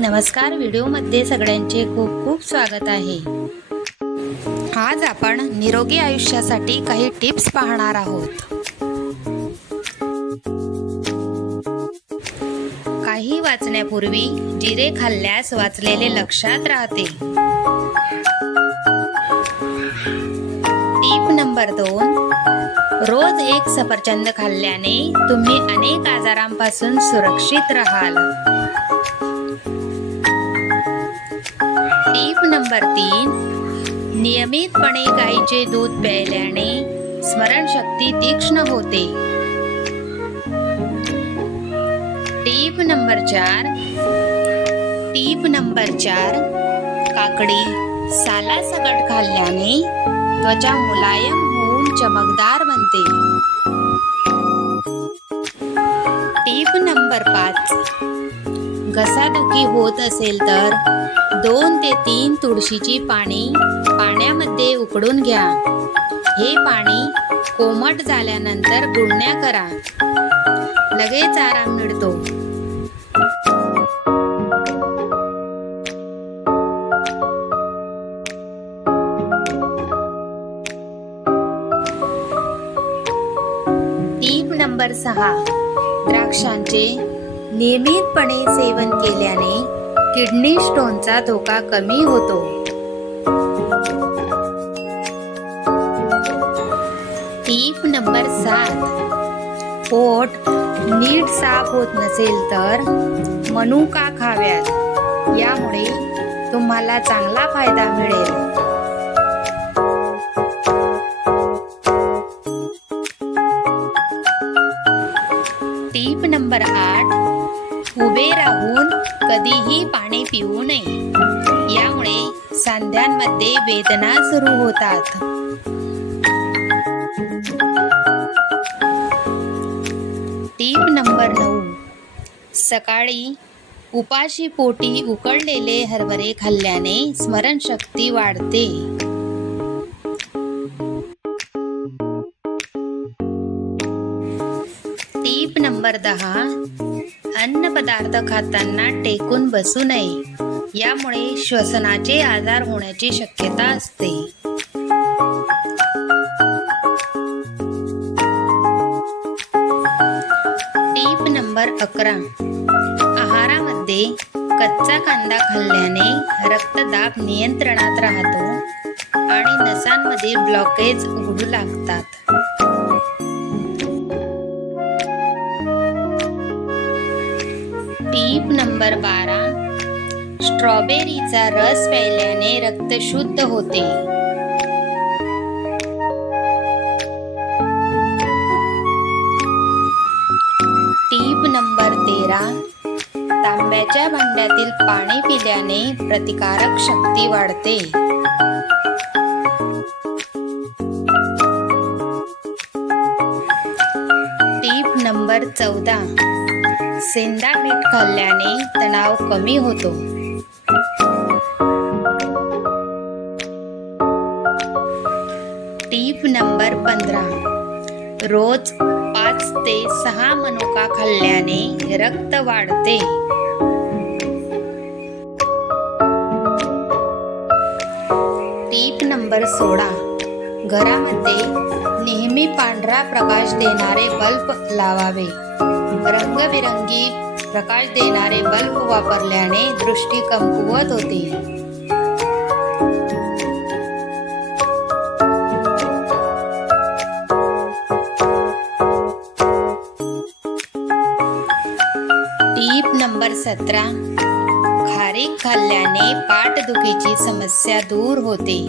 नमस्कार व्हिडिओमध्ये सगळ्यांचे खूप खूप स्वागत आहे. आज आपण निरोगी आयुष्यासाठी काही टिप्स पाहणार आहोत. काही वाचण्यापूर्वी जिरे खाल्ल्यास वाचलेले लक्षात राहते. टीप नंबर दोन रोज एक सफरचंद खाल्ल्याने तुम्ही अनेक आजारांपासून सुरक्षित राहाल. नंबर तीन नियमितपणे गाईचे दूध प्यायल्याने स्मरणशक्ती तीक्ष्ण होते. टीप नंबर चार. टीप नंबर चार. काकडी सालासकट खाल्ल्याने त्वचा मुलायम होऊन चमकदार बनते. टीप नंबर पाच. घसादुखी होत असेल तर दोन ते तीन तुळशीची पाणी पाण्यामध्ये उकडून घ्या. हे पाणी कोमट झाल्यानंतर गुळण्या करा. लगेच आराम मिळतो. टीप नंबर सहा. द्राक्षांचे नियमितपणे सेवन केल्याने किडनी स्टोनचा धोका कमी होतो. टीप नंबर सात. पोट नीट साफ होत नसेल तर मनुका खाव्यात. यामुळे तुम्हाला चांगला फायदा मिळेल. टीप नंबर आठ. उभे राहून कधीही पिऊ नये. यामुळे सांध्यांमध्ये वेदना सुरू होतात. टीप नंबर नऊ. सकाळी उपाशी पोटी उकळलेले हरभरे खाल्ल्याने स्मरणशक्ती वाढते. टीप नंबर दहा. अन्न पदार्थ खाताना टेकून बसू नये. यामुळे श्वसनाचे आजार होण्याची शक्यता असते. टीप नंबर अकरा. आहारामध्ये कच्चा कांदा खाल्ल्याने रक्तदाब नियंत्रणात राहतो आणि नसांमध्ये ब्लॉकेज उघडू लागतात. स्ट्रॉबेरीचा रस प्यायल्याने रक्त शुद्ध होते. टीप नंबर तेरा. तांब्याच्या भांड्यातील पाणी पिल्याने प्रतिकारक शक्ती वाढते. टीप नंबर चौदा. सेंदा मीठ खाल्ल्याने तणाव कमी होतो. नंबर रोज पाच ते सहा मनुका खाल्ल्याने रक्त वाढते. टीप नंबर सोळा. घरामध्ये नेहमी पांढरा प्रकाश देणारे बल्ब लावावे. रंगबिरंगी प्रकाश देणारे बल्ब वापरल्याने दृष्टी कमकुवत होते. टीप नंबर सतरा. खारीक खाल्ल्याने पाठदुखीची समस्या दूर होते.